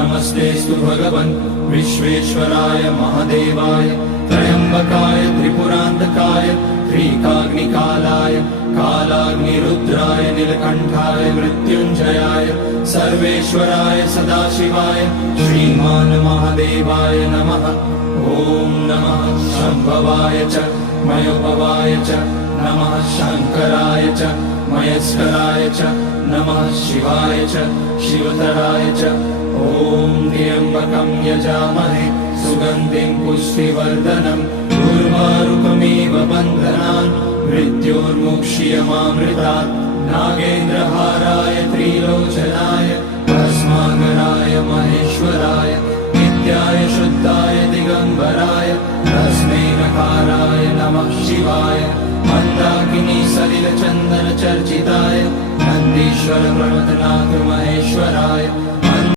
नमस्तेस्तु भगवन् विश्वेश्वराय महादेवाय त्र्यम्बकाय त्रिपुरान्तकाय त्रिकाग्निकालाय कालाग्निरुद्राय नीलकण्ठाय मृत्युञ्जयाय सर्वेश्वराय सदाशिवाय श्रीमान् महादेवाय नमः। ॐ नमः शम्भवाय च मयोभवाय च नमः शङ्कराय च मयस्कराय च नमः शिवाय च शिवतराय च। ॐ त्र्यम्बकं यजामहे सुगन्धिं पुष्टिवर्धनम् उर्वारुकमिव बन्धनान् मृत्योर्मुक्ष्यमामृतात्। नागेन्द्रहाराय त्रिलोचनाय भस्माकराय महेश्वराय नित्याय शुद्धाय दिगम्बराय तस्मै नकाराय नमः शिवाय। मन्दाकिनी सलिलचन्दन चर्चिताय नन्दीश्वर प्रणतनाथ महेश्वराय